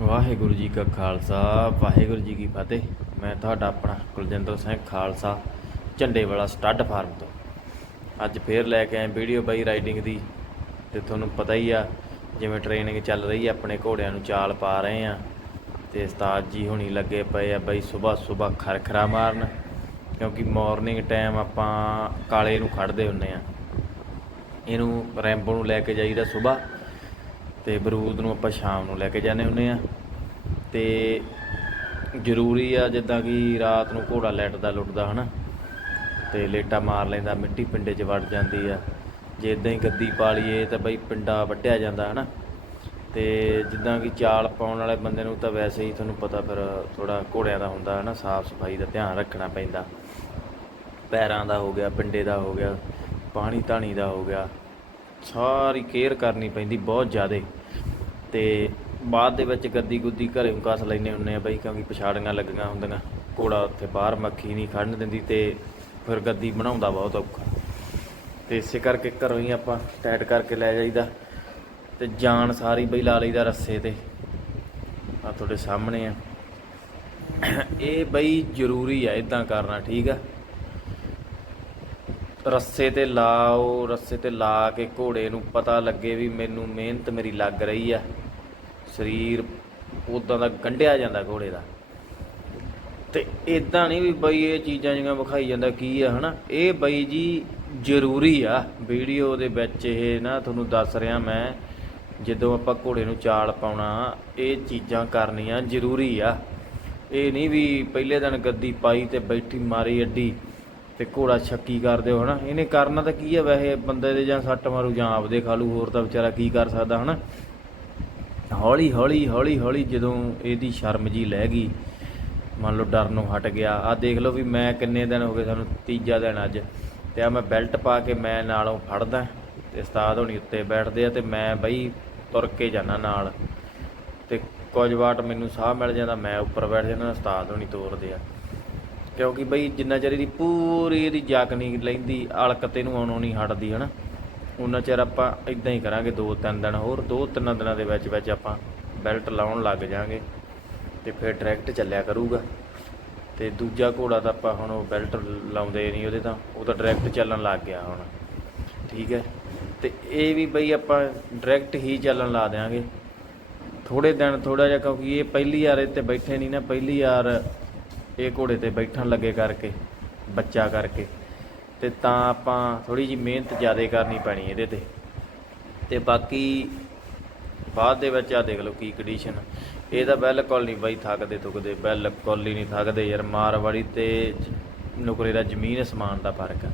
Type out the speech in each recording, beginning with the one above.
ਵਾਹਿਗੁਰੂ ਜੀ ਕਾ ਖਾਲਸਾ, ਵਾਹਿਗੁਰੂ ਜੀ ਕੀ ਫਤਿਹ। ਮੈਂ ਤੁਹਾਡਾ ਆਪਣਾ ਕੁਲਜਿੰਦਰ ਸਿੰਘ ਖਾਲਸਾ ਝੰਡੇ ਵਾਲਾ ਸਟੱਡ ਫਾਰਮ ਤੋਂ। ਅੱਜ ਫੇਰ ਲੈ ਕੇ ਆਏ ਵੀਡੀਓ ਬਾਈ ਰਾਈਡਿੰਗ ਦੀ। ਤੇ ਤੁਹਾਨੂੰ ਪਤਾ ਹੀ ਆ, ਜਿਵੇਂ ਟ੍ਰੇਨਿੰਗ ਚੱਲ ਰਹੀ ਆ, ਆਪਣੇ ਘੋੜਿਆਂ ਨੂੰ ਚਾਲ ਪਾ ਰਹੇ ਆ। ਤੇ ਉਸਤਾਦ ਜੀ ਹੁਣੀ ਲੱਗੇ ਪਏ ਆ ਬਾਈ ਸਵੇਰ ਸਵੇਰ ਖਰਖਰਾ ਮਾਰਨ, ਕਿਉਂਕਿ ਮਾਰਨਿੰਗ ਟਾਈਮ ਆਪਾਂ ਕਾਲੇ ਨੂੰ ਖੜਦੇ ਹੁੰਨੇ ਆ। ਇਹਨੂੰ ਰੈਂਬੋ ਨੂੰ ਲੈ ਕੇ ਜਾਈਦਾ ਸਵੇਰ ਤੇ ਬਰੂਦ ਨੂੰ ਆਪਾਂ ਸ਼ਾਮ ਨੂੰ ਲੈ ਕੇ ਜਾਂਦੇ ਹੁੰਨੇ ਆ ਤੇ ਜ਼ਰੂਰੀ ਆ ਜਿੱਦਾਂ ਕਿ ਰਾਤ ਨੂੰ ਘੋੜਾ ਲੈਟਦਾ ਲੁੱਟਦਾ, ਹਨਾ? ਤੇ ਲੇਟਾ ਮਾਰ ਲੈਂਦਾ, ਮਿੱਟੀ ਪਿੰਡੇ 'ਚ ਵੜ ਜਾਂਦੀ ਆ। ਜੇ ਇਦਾਂ ਹੀ ਗੱਦੀ ਪਾ ਲਈਏ ਤਾਂ ਬਈ ਪਿੰਡਾ ਵੱਢਿਆ ਜਾਂਦਾ, ਹਨਾ? ਤੇ ਜਿੱਦਾਂ ਕਿ ਚਾਲ ਪਾਉਣ ਵਾਲੇ ਬੰਦੇ ਨੂੰ ਤਾਂ ਵੈਸੇ ਹੀ ਤੁਹਾਨੂੰ ਪਤਾ ਫਿਰ ਥੋੜਾ ਘੋੜਿਆਂ ਦਾ ਹੁੰਦਾ, ਹਨਾ? ਸਾਫ਼ ਸਫ਼ਾਈ ਦਾ ਧਿਆਨ ਰੱਖਣਾ ਪੈਂਦਾ। ਪੈਰਾਂ ਦਾ ਹੋ ਗਿਆ, ਪਿੰਡੇ ਦਾ ਹੋ ਗਿਆ ਪਾਣੀ ਧਾਣੀ ਦਾ ਹੋ ਗਿਆ। ਸਾਰੀ ਕੇਅਰ ਕਰਨੀ ਪੈਂਦੀ ਬਹੁਤ ਜ਼ਿਆਦੇ। ਤੇ ਬਾਅਦ ਦੇ ਵਿੱਚ ਗੱਦੀ ਗੁੱਦੀ ਘਰੇ ਨੂੰ ਕੱਸ ਲੈਨੇ ਹੁੰਨੇ ਆ ਬਈ ਕਿਉਂਕਿ ਪਛਾੜੀਆਂ ਲੱਗੀਆਂ ਹੁੰਦੀਆਂ। ਘੋੜਾ ਉੱਥੇ ਬਾਹਰ ਮੱਖੀ ਨਹੀਂ ਖੜਨ ਦਿੰਦੀ ਤੇ ਫਿਰ ਗੱਦੀ ਬਣਾਉਂਦਾ ਬਹੁਤ ਔਖਾ। ਤੇ ਇਸੇ ਕਰਕੇ ਘਰੋਂ ਹੀ ਆਪਾਂ ਟਾਈਟ ਕਰਕੇ ਲੈ ਜਾਈਦਾ। ਤੇ ਜਾਨ ਸਾਰੀ ਬਈ ਲਾ ਲਈਦਾ ਰੱਸੇ ਤੇ। ਆ ਤੁਹਾਡੇ ਸਾਹਮਣੇ ਆ। ਇਹ ਬਈ ਜ਼ਰੂਰੀ ਆ ਇਦਾਂ ਕਰਨਾ, ਠੀਕ ਆ? ਰੱਸੇ ਤੇ ਲਾਓ, ਰੱਸੇ ਤੇ ਲਾ ਕੇ ਘੋੜੇ ਨੂੰ ਪਤਾ ਲੱਗੇ ਵੀ ਮੈਨੂੰ ਮਿਹਨਤ ਮੇਰੀ ਲੱਗ ਰਹੀ ਆ। ਸਰੀਰ ਉਦਾਂ ਦਾ ਗੰਢਿਆ ਜਾਂਦਾ ਘੋੜੇ ਦਾ। ਤੇ ਇਦਾਂ ਨਹੀਂ ਵੀ ਬਈ ਇਹ ਚੀਜ਼ਾਂ ਜਿਹੀਆਂ ਵਿਖਾਈ ਜਾਂਦਾ ਕੀ ਆ, ਹਨਾ? ਇਹ ਬਈ ਜੀ ਜ਼ਰੂਰੀ ਆ। ਵੀਡੀਓ ਦੇ ਵਿੱਚ ਇਹ ਨਾ ਤੁਹਾਨੂੰ ਦੱਸ ਰਿਹਾ ਮੈਂ, ਜਦੋਂ ਆਪਾਂ ਘੋੜੇ ਨੂੰ ਚਾਲ ਪਾਉਣਾ, ਇਹ ਚੀਜ਼ਾਂ ਕਰਨੀਆਂ ਜ਼ਰੂਰੀ ਆ। ਇਹ ਨਹੀਂ ਵੀ ਪਹਿਲੇ ਦਿਨ ਗੱਦੀ ਪਾਈ ਤੇ ਬੈਠੀ ਮਾਰੀ ਅੱਡੀ। ਤੇ ਘੋੜਾ ਛੱਕੀ ਕਰ ਦਿਓ ਹਨਾ? ਇਹਨੇ ਕਰਨਾ ਤਾਂ ਕੀ ਆ ਵੈਸੇ? ਬੰਦੇ ਦੇ ਜਾਂ ਸੱਟ ਮਾਰੂ ਜਾਂ ਆਪਦੇ ਖਾਲੂ ਹੋਰ ਤਾਂ ਵਿਚਾਰਾ ਕੀ ਕਰ ਸਕਦਾ, ਹਨਾ? ਹੌਲੀ ਹੌਲੀ ਹੌਲੀ ਹੌਲੀ ਜਦੋਂ ਇਹਦੀ ਸ਼ਰਮ ਜੀ ਲੈ ਗਈ, ਮੰਨ ਲਓ ਡਰ ਨੂੰ ਹਟ ਗਿਆ। ਆ ਦੇਖ ਲਓ ਵੀ ਮੈਂ ਕਿੰਨੇ ਦਿਨ ਹੋ ਗਏ ਸਾਨੂੰ ਤੀਜਾ ਦਿਨ ਅੱਜ। ਤੇ ਆ ਮੈਂ ਬੈਲਟ ਪਾ ਕੇ ਮੈਂ ਨਾਲੋਂ ਫੜਦਾ, ਤੇ ਉਸਤਾਦ ਹੋਣੀ ਉੱਤੇ ਬੈਠਦੇ ਆ ਤੇ ਮੈਂ ਬਈ ਤੁਰ ਕੇ ਜਾਣਾ ਨਾਲ। ਤੇ ਕੁਝ ਵਾਟ ਮੈਨੂੰ ਸਾਹ ਮਿਲ ਜਾਂਦਾ, ਮੈਂ ਉੱਪਰ ਬੈਠ ਜਾਂਦਾ, ਉਸਤਾਦ ਹੋਣੀ ਤੋਰਦੇ ਆ। ਕਿਉਂਕਿ ਬਈ ਜਿੰਨਾ ਚਿਰ ਇਹਦੀ ਪੂਰੀ ਇਹਦੀ ਜਾਕ ਨਹੀਂ ਲੈਂਦੀ, ਅਲਕ ਤੇ ਨੂੰ ਆਉਣੋਂ ਨਹੀਂ ਹਟਦੀ, ਹਨਾ? ਉਹਨਾਂ ਚਿਰ ਆਪਾਂ ਇਦਾਂ ਹੀ ਕਰਾਂਗੇ, ਦੋ ਤਿੰਨ ਦਿਨ ਹੋਰ, ਦੋ ਤਿੰਨ ਦਿਨਾਂ ਦੇ ਵਿੱਚ ਵਿੱਚ ਆਪਾਂ ਬੈਲਟ ਲਾਉਣ ਲੱਗ ਜਾਾਂਗੇ ਤੇ ਫਿਰ ਡਾਇਰੈਕਟ ਚੱਲਿਆ ਕਰੂਗਾ। ਤੇ ਦੂਜਾ ਘੋੜਾ ਤਾਂ ਆਪਾਂ ਹੁਣ ਉਹ ਬੈਲਟ ਲਾਉਂਦੇ ਨਹੀਂ ਉਹਦੇ ਤਾਂ, ਉਹ ਤਾਂ ਡਾਇਰੈਕਟ ਚੱਲਣ ਲੱਗ ਗਿਆ ਹੁਣ। ਠੀਕ ਹੈ? ਤੇ ਇਹ ਵੀ ਬਈ ਆਪਾਂ ਡਾਇਰੈਕਟ ਹੀ ਚੱਲਣ ਲਾ ਦੇਾਂਗੇ ਥੋੜੇ ਦਿਨ ਥੋੜਾ ਜਿਹਾ, ਕਿਉਂਕਿ ਇਹ ਪਹਿਲੀ ਵਾਰ ਇੱਥੇ ਬੈਠੇ ਨਹੀਂ ਨਾ, ਪਹਿਲੀ ਵਾਰ ਇਹ ਘੋੜੇ ਤੇ ਬੈਠਣ ਲੱਗੇ ਕਰਕੇ, ਬੱਚਾ ਕਰਕੇ। ਤੇ ਤਾਂ ਆਪਾਂ ਥੋੜੀ ਜੀ ਮਿਹਨਤ ਜ਼ਿਆਦਾ ਕਰਨੀ ਪੈਣੀ ਇਹਦੇ ਤੇ। ਤੇ ਬਾਕੀ ਬਾਅਦ ਦੇ ਵਿੱਚ ਆ ਦੇਖ ਲਓ ਕੀ ਕੰਡੀਸ਼ਨ ਇਹ ਤਾਂ ਬਿਲਕੁਲ ਨਹੀਂ ਬਾਈ ਥੱਕਦੇ ਥੁੱਕਦੇ, ਬਿਲਕੁਲ ਹੀ ਨਹੀਂ ਥੱਕਦੇ ਯਾਰ। ਮਾਰਵਾੜੀ ਤੇ ਨੁਕਰੇ ਦਾ ਜ਼ਮੀਨ ਅਸਮਾਨ ਦਾ ਫ਼ਰਕ ਆ।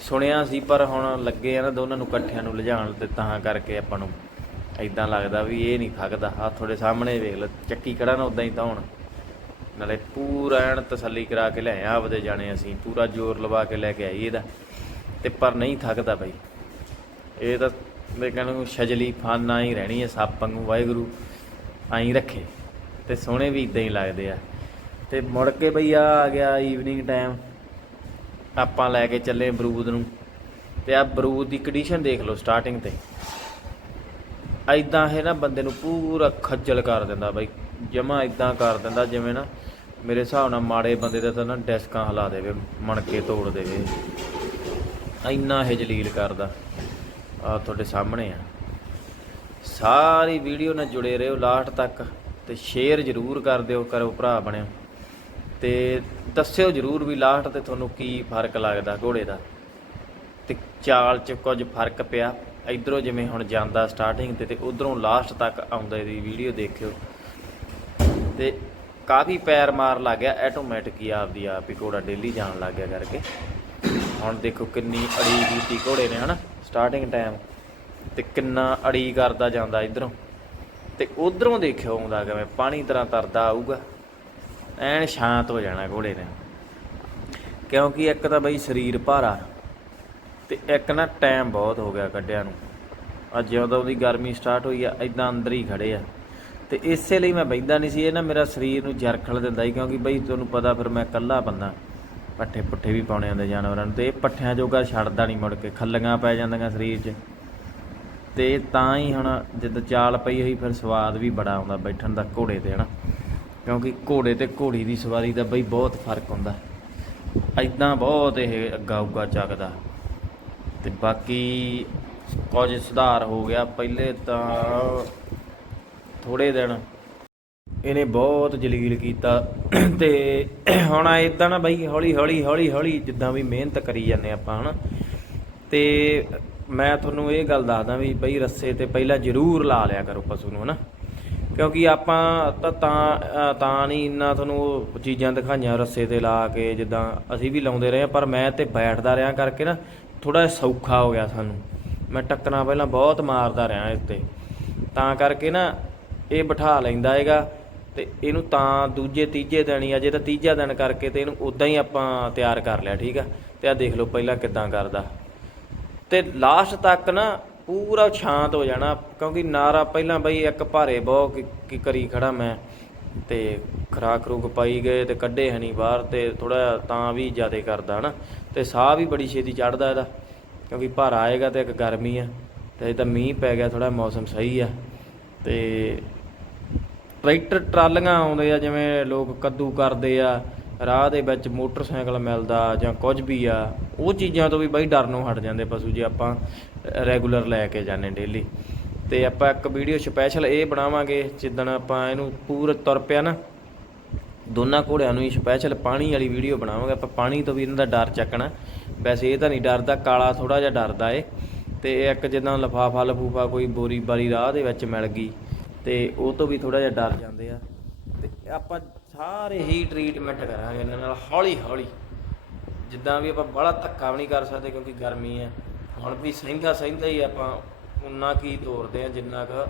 ਸੁਣਿਆ ਸੀ ਪਰ ਹੁਣ ਲੱਗੇ ਆ ਨਾ ਦੋਨਾਂ ਨੂੰ ਇਕੱਠਿਆਂ ਨੂੰ ਲਿਜਾਣ ਤੇ ਤਾਂ ਕਰਕੇ ਆਪਾਂ ਨੂੰ ਐਦਾਂ ਲੱਗਦਾ ਵੀ ਇਹ ਨਹੀਂ ਥੱਕਦਾ। ਆ ਤੁਹਾਡੇ ਸਾਹਮਣੇ ਵੇਖ ਲਓ, ਚੱਕੀ ਖੜਾ ਨਾ ਉਦਾਂ ਹੀ ਤਾਂ ਹੁਣ। ਨਾਲੇ ਪੂਰਾ ਐਨ ਤਸੱਲੀ ਕਰਾ ਕੇ ਲੈ ਆ ਆਪਦੇ ਜਾਣੇ ਅਸੀਂ, ਪੂਰਾ ਜ਼ੋਰ ਲਵਾ ਕੇ ਲੈ ਕੇ ਆਈ ਇਹਦਾ। ਤੇ ਪਰ ਨਹੀਂ ਥੱਕਦਾ ਬਈ। ਇਹ ਤਾਂ ਮੈਂ ਕਹਿੰਦਾ ਛਜਲੀ ਫਾਨਾ ਹੀ ਰਹਿਣੀ ਹੈ, ਸੱਪ ਵਾਂਗੂ ਵਾਹਿਗੁਰੂ ਆਈ ਰੱਖੇ। ਤੇ ਸੋਹਣੇ ਵੀ ਇਦਾਂ ਹੀ ਲੱਗਦੇ ਆ। ਤੇ ਮੁੜ ਕੇ ਬਈ ਆ ਆ ਗਿਆ ਈਵਨਿੰਗ ਟਾਈਮ ਆਪਾਂ ਲੈ ਕੇ ਚੱਲੇ ਬਰੂਦ ਨੂੰ। ਤੇ ਆ ਬਰੂਦ ਦੀ ਕੰਡੀਸ਼ਨ ਦੇਖ ਲਓ ਸਟਾਰਟਿੰਗ ਤੇ। ਐਦਾਂ ਇਹ ਨਾ ਬੰਦੇ ਨੂੰ ਪੂਰਾ ਖੱਜਲ ਕਰ ਦਿੰਦਾ ਬਾਈ। ਜਮਾ ਐਦਾਂ ਕਰ ਦਿੰਦਾ ਜਿਵੇਂ ਨਾ ਮੇਰੇ ਹਿਸਾਬ ਨਾਲ ਮਾੜੇ ਬੰਦੇ ਦਾ ਤਾਂ ਨਾ ਡੈਸਕਾਂ ਹਿਲਾ ਦੇਵੇ, ਮਣਕੇ ਤੋੜ ਦੇਵੇ। ਇੰਨਾ ਇਹ ਜਲੀਲ ਕਰਦਾ। ਆ ਤੁਹਾਡੇ ਸਾਹਮਣੇ ਆ। ਸਾਰੀ ਵੀਡੀਓ ਨਾਲ ਜੁੜੇ ਰਹੋ ਲਾਸਟ ਤੱਕ ਤੇ ਸ਼ੇਅਰ ਜ਼ਰੂਰ ਕਰ ਦਿਓ, ਕਰੋ ਭਰਾ ਬਣਿਓ। ਤੇ ਦੱਸਿਓ ਜ਼ਰੂਰ ਵੀ ਲਾਸਟ ਤੇ ਤੁਹਾਨੂੰ ਕੀ ਫ਼ਰਕ ਲੱਗਦਾ ਘੋੜੇ ਦਾ। ਤੇ ਚਾਲ 'ਚ ਕੁਝ ਫ਼ਰਕ ਪਿਆ। ਇਧਰੋਂ ਜਿਵੇਂ ਹੁਣ ਜਾਂਦਾ ਸਟਾਰਟਿੰਗ ਤੇ ਤੇ ਉਧਰੋਂ ਲਾਸਟ ਤੱਕ ਆਉਂਦਾ ਇਹਦੀ ਵੀਡੀਓ ਦੇਖਿਓ। ਤੇ ਕਾਫੀ ਪੈਰ ਮਾਰ ਲੱਗ ਗਿਆ ਆਟੋਮੈਟਿਕ ਹੀ ਆਪਦੀ ਆਪ ਹੀ ਘੋੜਾ ਡੇਲੀ ਜਾਣ ਲੱਗ ਗਿਆ ਕਰਕੇ। ਹੁਣ ਦੇਖੋ ਕਿੰਨੀ ਅੜੀ ਕੀਤੀ ਘੋੜੇ ਨੇ, ਹਨਾ? ਸਟਾਰਟਿੰਗ ਟਾਈਮ ਤੇ ਕਿੰਨਾ ਅੜੀ ਕਰਦਾ ਜਾਂਦਾ ਇਧਰੋਂ। ਤੇ ਉਧਰੋਂ ਦੇਖਿਓ ਆਉਂਦਾ ਕਿਵੇਂ, ਪਾਣੀ ਤਰ੍ਹਾਂ ਤਰਦਾ ਆਊਗਾ। ਐਨ ਸ਼ਾਂਤ ਹੋ ਜਾਣਾ ਘੋੜੇ ਨੇ। ਕਿਉਂਕਿ ਇੱਕ ਤਾਂ ਬਈ ਸਰੀਰ ਭਾਰਾ, ਤੇ ਇੱਕ ਨਾ ਟਾਈਮ ਬਹੁਤ ਹੋ ਗਿਆ ਕੱਢਿਆ ਨੂੰ। ਅੱਜ ਜਦੋਂ ਦੀ ਗਰਮੀ ਸਟਾਰਟ ਹੋਈ ਆ ਇਦਾਂ ਅੰਦਰ ਹੀ ਖੜੇ ਆ। ਤੇ ਇਸੇ ਲਈ ਮੈਂ ਬੈਂਦਾ ਨਹੀਂ ਸੀ। ਇਹ ਨਾ ਮੇਰਾ ਸਰੀਰ ਨੂੰ ਜਰਖਲ ਦਿੰਦਾ ਸੀ ਕਿਉਂਕਿ ਬਈ ਤੁਹਾਨੂੰ ਪਤਾ ਫਿਰ ਮੈਂ ਇਕੱਲਾ ਬੰਦਾ। ਪੱਠੇ ਪੁੱਠੇ ਵੀ ਪਾਉਣੇ ਹੁੰਦੇ ਜਾਨਵਰਾਂ ਨੂੰ ਤੇ ਇਹ ਪੱਠਿਆਂ ਜੋਗਾ ਛੱਡਦਾ ਨਹੀਂ ਮੁੜ ਕੇ। ਖੱਲੀਆਂ ਪੈ ਜਾਂਦੀਆਂ ਸਰੀਰ 'ਚ। ਤੇ ਤਾਂ ਹੀ ਹੁਣ ਜਦ ਚਾਲ ਪਈ ਹੋਈ ਫਿਰ ਸਵਾਦ ਵੀ ਬੜਾ ਆਉਂਦਾ ਬੈਠਣ ਦਾ ਘੋੜੇ ਤੇ, ਹਨਾ? ਕਿਉਂਕਿ ਘੋੜੇ ਤੇ ਘੋੜੀ ਦੀ ਸਵਾਰੀ ਦਾ ਬਈ ਬਹੁਤ ਫ਼ਰਕ ਹੁੰਦਾ। ਐਦਾਂ ਬਹੁਤ ਇਹ ਅੱਗਾ ਉੱਗਾ ਚੱਕਦਾ। ਤੇ ਬਾਕੀ ਕੁਝ ਸੁਧਾਰ ਹੋ ਗਿਆ। ਪਹਿਲੇ ਤਾਂ ਥੋੜੇ ਦਿਨ ਇਹਨੇ ਬਹੁਤ ਜਲੀਲ ਕੀਤਾ ਤੇ ਹੁਣ ਇਦਾਂ ਨਾ ਬਈ ਹੌਲੀ ਹੌਲੀ ਹੌਲੀ ਹੌਲੀ ਜਿੱਦਾਂ ਵੀ ਮਿਹਨਤ ਕਰੀ ਜਾਂਦੇ ਆਪਾਂ ਹਨਾ। ਤੇ ਮੈਂ ਤੁਹਾਨੂੰ ਇਹ ਗੱਲ ਦੱਸਦਾ ਵੀ ਬਈ ਰੱਸੇ ਤੇ ਪਹਿਲਾਂ ਜ਼ਰੂਰ ਲਾ ਲਿਆ ਕਰੋ ਪਸ਼ੂ ਨੂੰ ਹਨਾ। ਕਿਉਂਕਿ ਆਪਾਂ ਤਾਂ ਤਾਂ ਤਾਂ ਨਹੀਂ ਇੰਨਾ ਤੁਹਾਨੂੰ ਉਹ ਚੀਜ਼ਾਂ ਦਿਖਾਈਆਂ ਰੱਸੇ ਤੇ ਲਾ ਕੇ ਜਿੱਦਾਂ ਅਸੀਂ ਵੀ ਲਾਉਂਦੇ ਰਹੇ ਹਾਂ, ਪਰ ਮੈਂ ਤੇ ਬੈਠਦਾ ਰਿਹਾ ਕਰਕੇ ਨਾ ਥੋੜਾ ਸੌਖਾ ਹੋ ਗਿਆ ਸਾਨੂੰ। ਮੈਂ ਟੱਕਣਾ ਪਹਿਲਾਂ ਬਹੁਤ ਮਾਰਦਾ ਰਿਹਾ ਇਸ ਤੇ ਤਾਂ ਕਰਕੇ ਨਾ ਇਹ ਬਿਠਾ ਲੈਂਦਾ ਹੈਗਾ ਤੇ ਇਹਨੂੰ ਤਾਂ ਦੂਜੇ, ਤੀਜੇ ਦਿਨ ਹੀ ਅਜੇ ਤਾਂ ਤੀਜਾ ਦਿਨ ਕਰਕੇ ਤੇ ਇਹਨੂੰ ਉਦਾਂ ਹੀ ਆਪਾਂ ਤਿਆਰ ਕਰ ਲਿਆ, ਠੀਕ ਆ? ਤੇ ਆ ਦੇਖ ਲਓ ਪਹਿਲਾਂ ਕਿਦਾਂ ਕਰਦਾ। ਤੇ ਲਾਸਟ ਤੱਕ ਨਾ ਪੂਰਾ ਸ਼ਾਂਤ ਹੋ ਜਾਣਾ, ਕਿਉਂਕਿ ਨਾਰਾ ਪਹਿਲਾਂ ਬਈ ਇੱਕ ਭਾਰੇ ਬਹੁ ਕੀ- ਕਰੀ ਖੜਾ ਮੈਂ। ਤੇ ਖਰਾਕ ਰੂਕ ਪਾਈ ਗਏ ਤੇ ਕੱਢੇ ਹਣੀ ਬਾਹਰ ਤੇ ਥੋੜਾ ਤਾਂ ਵੀ ਜ਼ਿਆਦਾ ਕਰਦਾ, ਹਨਾ? ਤੇ ਸਾਹ ਵੀ ਬੜੀ ਛੇਤੀ ਚੜਦਾ ਇਹਦਾ, ਕਿਉਂਕਿ ਭਾਰਾ ਆਏਗਾ ਤੇ ਇੱਕ ਗਰਮੀ ਆ। ਤੇ ਇਹ ਤਾਂ ਮੀਂਹ ਪੈ ਗਿਆ ਥੋੜਾ ਮੌਸਮ ਸਹੀ ਆ। ਤੇ ਟਰੈਕਟਰ ਟਰਾਲੀਆਂ ਆਉਂਦੇ ਆ, ਜਿਵੇਂ ਲੋਕ ਕੱਦੂ ਕਰਦੇ ਆ, ਰਾਹ ਦੇ ਵਿੱਚ ਮੋਟਰਸਾਈਕਲ ਮਿਲਦਾ ਜਾਂ ਕੁਝ ਵੀ ਆ, ਉਹ ਚੀਜ਼ਾਂ ਤੋਂ ਵੀ ਬਾਈ ਡਰਨੋਂ ਹਟ ਜਾਂਦੇ ਪਸ਼ੂ ਜੇ ਆਪਾਂ ਰੈਗੂਲਰ ਲੈ ਕੇ ਜਾਂਦੇ ਡੇਲੀ ਤੇ ਆਪਾਂ ਇੱਕ ਵੀਡੀਓ ਸਪੈਸ਼ਲ ਇਹ ਬਣਾਵਾਂਗੇ, ਜਿੱਦਣ ਆਪਾਂ ਇਹਨੂੰ ਪੂਰਾ ਤੁਰ ਪਿਆ ਨਾ, ਦੋਨਾਂ ਘੋੜਿਆਂ ਨੂੰ ਹੀ ਸਪੈਸ਼ਲ ਪਾਣੀ ਵਾਲੀ ਵੀਡੀਓ ਬਣਾਵਾਂਗੇ। ਆਪਾਂ ਪਾਣੀ ਤੋਂ ਵੀ ਇਹਨਾਂ ਦਾ ਡਰ ਚੱਕਣਾ। ਵੈਸੇ ਇਹ ਤਾਂ ਨਹੀਂ ਡਰਦਾ, ਕਾਲਾ ਥੋੜਾ ਜਿਹਾ ਡਰਦਾ ਏ। ਤੇ ਇੱਕ ਜਿੱਦਾਂ ਲਫਾਫਾ ਲਫੂਫਾ ਕੋਈ ਬੋਰੀ ਬਾਰੀ ਰਾਹ ਦੇ ਵਿੱਚ ਮਿਲ ਗਈ ਤੇ ਉਹ ਤੋਂ ਵੀ ਥੋੜਾ ਜਿਹਾ ਡਰ ਜਾਂਦੇ ਆ। ਤੇ ਆਪਾਂ ਸਾਰੇ ਹੀ ਟ੍ਰੀਟਮੈਂਟ ਕਰਾਂਗੇ ਇਹਨਾਂ ਨਾਲ ਹੌਲੀ ਹੌਲੀ ਜਿੱਦਾਂ ਵੀ ਆਪਾਂ ਬੜਾ ਧੱਕਾ ਵੀ ਨਹੀਂ ਕਰ ਸਕਦੇ ਕਿਉਂਕਿ ਗਰਮੀ ਹੈ ਹੁਣ ਵੀ ਸਹਿੰਦਾ ਸਹਿੰਦਾ ਹੀ ਆਪਾਂ ਉਨਾ ਕੀ ਤੋਰਦੇ ਆ, ਜਿੰਨਾ ਕੁ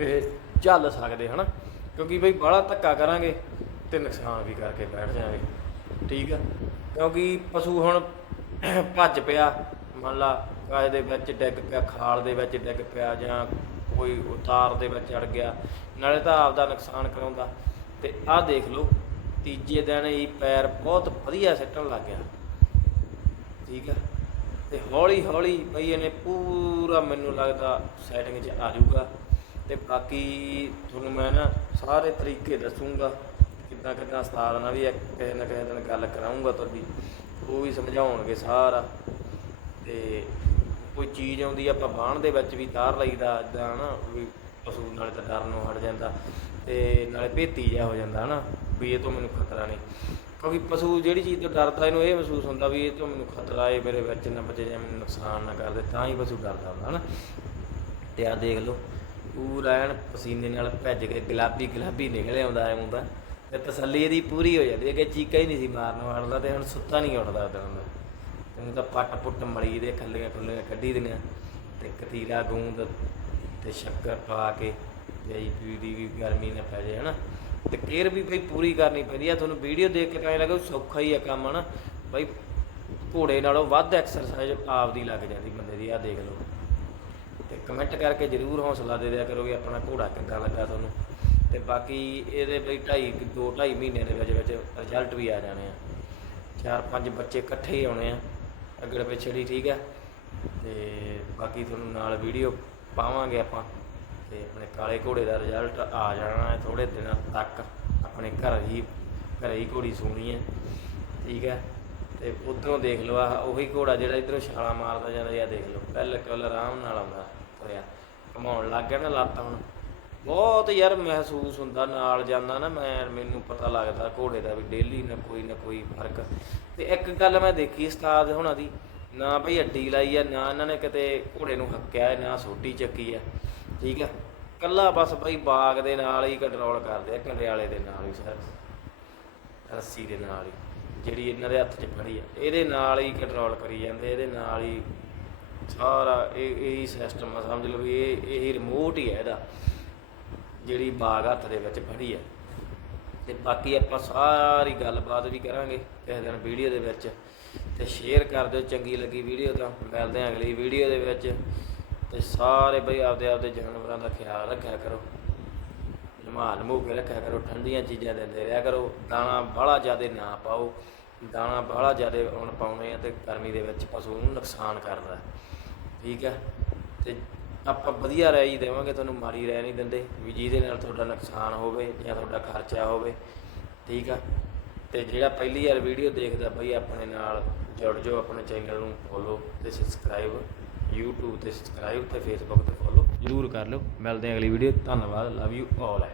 ਇਹ ਚੱਲ ਸਕਦੇ, ਹਨਾ? ਕਿਉਂਕਿ ਬਈ ਬੜਾ ਧੱਕਾ ਕਰਾਂਗੇ ਤੇ ਨੁਕਸਾਨ ਵੀ ਕਰਕੇ ਬੈਠ ਜਾਵਾਂਗੇ। ਠੀਕ ਆ? ਕਿਉਂਕਿ ਪਸ਼ੂ ਹੁਣ ਭੱਜ ਪਿਆ। ਮੰਨ ਲਾ ਕਾਜ ਦੇ ਵਿੱਚ ਡਿੱਗ ਪਿਆ, ਖਾਲ ਦੇ ਵਿੱਚ ਡਿੱਗ ਪਿਆ ਜਾਂ ਕੋਈ ਉਤਾਰ ਦੇ ਵਿੱਚ ਅੜ ਗਿਆ, ਨਾਲੇ ਤਾਂ ਆਪਦਾ ਨੁਕਸਾਨ ਕਰਾਉਂਦਾ। ਤੇ ਆਹ ਦੇਖ ਲਓ, ਤੀਜੇ ਦਿਨ ਹੀ ਪੈਰ ਬਹੁਤ ਵਧੀਆ ਸਿੱਟਣ ਲੱਗ ਗਿਆ। ਠੀਕ ਆ? ਤੇ ਹੌਲੀ ਹੌਲੀ ਬਈ ਇਹਨੇ ਪੂਰਾ ਮੈਨੂੰ ਲੱਗਦਾ ਸੈਟਿੰਗ 'ਚ ਆ ਜਾਊਗਾ। ਤੇ ਬਾਕੀ ਤੁਹਾਨੂੰ ਮੈਂ ਨਾ ਸਾਰੇ ਤਰੀਕੇ ਦੱਸੂਗਾ ਕਿੱਦਾਂ ਕਿੱਦਾਂ ਉਸਤਾਦ ਨਾਲ ਵੀ ਇੱਕ ਕਿਸੇ ਨਾ ਕਿਸੇ ਦਿਨ ਗੱਲ ਕਰਾਉਂਗਾ ਤੁਹਾਡੀ। ਉਹ ਵੀ ਸਮਝਾਉਣਗੇ ਸਾਰਾ। ਤੇ ਕੋਈ ਚੀਜ਼ ਆਉਂਦੀ ਆ, ਆਪਾਂ ਬਾਣ ਦੇ ਵਿੱਚ ਵੀ ਤਾਰ ਲਈਦਾ ਇਦਾਂ ਨਾ ਵੀ ਪਸ਼ੂ ਨਾਲੇ ਤਾਂ ਡਰ ਨੂੰ ਹਟ ਜਾਂਦਾ ਤੇ ਨਾਲੇ ਭੇਤੀ ਜਿਹਾ ਹੋ ਜਾਂਦਾ ਹਨਾ ਵੀ ਇਹ ਤੋਂ ਮੈਨੂੰ ਖਤਰਾ ਨਹੀਂ। ਕਿਉਂਕਿ ਪਸ਼ੂ ਜਿਹੜੀ ਚੀਜ਼ ਤੋਂ ਡਰਦਾ ਇਹਨੂੰ ਇਹ ਮਹਿਸੂਸ ਹੁੰਦਾ ਵੀ ਇਹ ਤੋਂ ਮੈਨੂੰ ਖਤਰਾ ਹੈ ਮੇਰੇ ਵਿੱਚ ਨਾ ਬਚੇ ਜਾਂ ਮੈਨੂੰ ਨੁਕਸਾਨ ਨਾ ਕਰ ਦੇ ਤਾਂ ਹੀ ਪਸ਼ੂ ਡਰਦਾ ਹੁੰਦਾ ਹਨਾ। ਤੇ ਆ ਦੇਖ ਲਓ ਪੂਰਾ ਐਨ ਪਸੀਨੇ ਨਾਲ ਭੱਜ ਕੇ ਗੁਲਾਬੀ ਗੁਲਾਬੀ ਨਿਕਲੇ ਆਉਂਦਾ ਐ ਮੁੰਡਾ ਤੇ ਤਸੱਲੀ ਇਹਦੀ ਪੂਰੀ ਹੋ ਜਾਂਦੀ ਹੈ ਕਿ ਚੀਕਾ ਹੀ ਨਹੀਂ ਸੀ ਮਾਰਨ ਹਟਦਾ ਤੇ ਹੁਣ ਸੁੱਤਾ ਨਹੀਂ ਉੱਠਦਾ ਉਦੋਂ ਦਾ ਤੈਨੂੰ ਤਾਂ ਪੱਟ ਪੁੱਟ ਮਲੀ ਦੇ, ਖੱਲੀਆਂ ਖੁੱਲੀਆਂ ਕੱਢੀ ਦਿੰਦੇ ਤੇ ਕਤੀਰਾ ਗੂੰਦ ਤੇ ਸ਼ੱਕਰ ਪਾ ਕੇ ਜਈ ਪੀੜੀ ਵੀ ਗਰਮੀ ਨਾ ਪੈ ਜਾਏ, ਹਨਾ? ਤੇ ਕੇਅਰ ਵੀ ਬਈ ਪੂਰੀ ਕਰਨੀ ਪੈਂਦੀ ਆ। ਤੁਹਾਨੂੰ ਵੀਡੀਓ ਦੇਖ ਕੇ ਤਾਂ ਐਂ ਲੱਗਾ ਸੌਖਾ ਹੀ ਆ ਕੰਮ, ਹਨਾ? ਬਈ ਘੋੜੇ ਨਾਲੋਂ ਵੱਧ ਐਕਸਰਸਾਈਜ਼ ਆਪਦੀ ਲੱਗ ਜਾਂਦੀ ਬੰਦੇ ਦੀ ਆ ਦੇਖ ਲਓ। ਤੇ ਕਮੈਂਟ ਕਰਕੇ ਜਰੂਰ ਹੌਸਲਾ ਦੇ ਦਿਆ ਕਰੋ ਵੀ ਆਪਣਾ ਘੋੜਾ ਕਿੱਦਾਂ ਲੱਗਾ ਤੁਹਾਨੂੰ। ਤੇ ਬਾਕੀ ਇਹਦੇ ਬਈ 2.5 ਦੋ 2.5 ਮਹੀਨੇ ਦੇ ਵਿੱਚ ਵਿੱਚ ਰਿਜ਼ਲਟ ਵੀ ਆ ਜਾਣੇ ਆ। ਚਾਰ ਪੰਜ ਬੱਚੇ ਇਕੱਠੇ ਹੀ ਆਉਣੇ ਆ। ਅੱਗੜ ਪਿਛੜੀ ਠੀਕ ਹੈ? ਤੇ ਬਾਕੀ ਤੁਹਾਨੂੰ ਨਾਲ ਵੀਡੀਓ ਪਾਵਾਂਗੇ ਆਪਾਂ। ਤੇ ਆਪਣੇ ਕਾਲੇ ਘੋੜੇ ਦਾ ਰਿਜ਼ਲਟ ਆ ਜਾਣਾ ਹੈ ਥੋੜੇ ਦਿਨਾਂ ਤੱਕ। ਆਪਣੇ ਘਰ ਹੀ, ਘਰੇ ਹੀ ਘੋੜੀ ਸੂਣੀ ਹੈ, ਠੀਕ ਹੈ? ਤੇ ਉਧਰੋਂ ਦੇਖ ਲਓ ਆ ਉਹੀ ਘੋੜਾ ਜਿਹੜਾ ਇਧਰੋਂ ਛਾਲਾ ਮਾਰਦਾ ਜਾਂਦਾ ਜਾਂ ਦੇਖ ਲਓ। ਪਹਿਲੇ ਕੱਲ ਆਰਾਮ ਨਾਲ ਆਉਂਦਾ, ਤੁਰਿਆ। ਘਮਾਉਣ ਲੱਗ ਗਿਆ ਨਾ ਲੱਤ ਹੁਣ। ਬਹੁਤ ਯਾਰ ਮਹਿਸੂਸ ਹੁੰਦਾ, ਨਾਲ ਜਾਂਦਾ ਨਾ ਮੈਂ, ਮੈਨੂੰ ਪਤਾ ਲੱਗਦਾ ਘੋੜੇ ਦਾ ਵੀ ਡੇਲੀ ਨਾ ਕੋਈ ਨਾ ਕੋਈ ਫ਼ਰਕ। ਤੇ ਇੱਕ ਗੱਲ ਮੈਂ ਦੇਖੀ ਉਸਤਾਦ ਹੁਣਾਂ ਦੀ, ਨਾ ਭਈ ਅੱਡੀ ਲਾਈ ਆ, ਨਾ ਇਹਨਾਂ ਨੇ ਕਿਤੇ ਘੋੜੇ ਨੂੰ ਹੱਕਿਆ ਨਾ ਸੋਟੀ ਚੱਕੀ ਆ ਠੀਕ ਆ? ਕੱਲਾ ਬਸ ਭਈ ਬਾਗ ਦੇ ਨਾਲ ਹੀ ਕੰਟਰੋਲ ਕਰਦੇ ਆ, ਕੰਡਿਆਲੇ ਦੇ ਨਾਲ ਹੀ ਸਰ, ਰੱਸੀ ਦੇ ਨਾਲ ਹੀ, ਜਿਹੜੀ ਇਹਨਾਂ ਦੇ ਹੱਥ 'ਚ ਫੜੀ ਆ, ਇਹਦੇ ਨਾਲ ਹੀ ਕੰਟਰੋਲ ਕਰੀ ਜਾਂਦੇ, ਇਹਦੇ ਨਾਲ ਹੀ ਸਾਰਾ ਇਹ, ਇਹੀ ਸਿਸਟਮ ਆ, ਸਮਝ ਲਓ ਵੀ ਇਹ, ਇਹੀ ਰਿਮੋਟ ਹੀ ਹੈ ਇਹਦਾ। ਜਿਹੜੀ ਬਾਗ ਹੱਥ ਦੇ ਵਿੱਚ ਫੜੀ ਹੈ। ਤੇ ਬਾਕੀ ਆਪਾਂ ਸਾਰੀ ਗੱਲਬਾਤ ਵੀ ਕਰਾਂਗੇ ਕਿਸੇ ਦਿਨ ਵੀਡੀਓ ਦੇ ਵਿੱਚ। ਤੇ ਸ਼ੇਅਰ ਕਰ ਦਿਓ, ਚੰਗੀ ਲੱਗੀ ਵੀਡੀਓ ਤਾਂ। ਮਿਲਦੇ ਹਾਂ ਅਗਲੀ ਵੀਡੀਓ ਦੇ ਵਿੱਚ। ਤੇ ਸਾਰੇ ਬਈ ਆਪਦੇ ਆਪਦੇ ਜਾਨਵਰਾਂ ਦਾ ਖਿਆਲ ਰੱਖਿਆ ਕਰੋ। ਲਮਾਨ ਮੂੰਹ ਕੇ ਰੱਖਿਆ ਕਰੋ, ਠੰਡੀਆਂ ਚੀਜ਼ਾਂ ਦਿੰਦੇ ਰਿਹਾ ਕਰੋ। ਦਾਣਾ ਬਾਹਲਾ ਜ਼ਿਆਦਾ ਨਾ ਪਾਓ। ਦਾਣਾ ਬਾਹਲਾ ਜ਼ਿਆਦਾ ਹੁਣ ਪਾਉਣੇ ਆ ਤੇ ਗਰਮੀ ਦੇ ਵਿੱਚ ਪਸ਼ੂ ਨੂੰ ਨੁਕਸਾਨ ਕਰਦਾ। ਠੀਕ ਹੈ? ਤੇ ਆਪਾਂ ਵਧੀਆ ਰਾਏ ਹੀ ਦੇਵਾਂਗੇ, ਤੁਹਾਨੂੰ ਮਾੜੀ ਰਾਏ ਨਹੀਂ ਦਿੰਦੇ ਵੀ ਜਿਹਦੇ ਨਾਲ ਤੁਹਾਡਾ ਨੁਕਸਾਨ ਹੋਵੇ ਜਾਂ ਤੁਹਾਡਾ ਖਰਚਾ ਹੋਵੇ, ਠੀਕ ਆ? ਤੇ ਜਿਹੜਾ ਪਹਿਲੀ ਵਾਰ ਵੀਡੀਓ ਦੇਖਦਾ ਬਈ ਆਪਣੇ ਨਾਲ ਜੁੜ ਜਾਓ, ਆਪਣੇ ਚੈਨਲ ਨੂੰ ਫੋਲੋ ਤੇ ਸਬਸਕ੍ਰਾਈਬ YouTube ਤੇ ਸਬਸਕ੍ਰਾਈਬ ਤੇ Facebook ਤੇ ਫੋਲੋ ਜਰੂਰ ਕਰ ਲਿਓ। ਮਿਲਦੇ ਹਾਂ ਅਗਲੀ ਵੀਡੀਓ ਧੰਨਵਾਦ। ਲਵ ਯੂ ਆਲ ਹੈ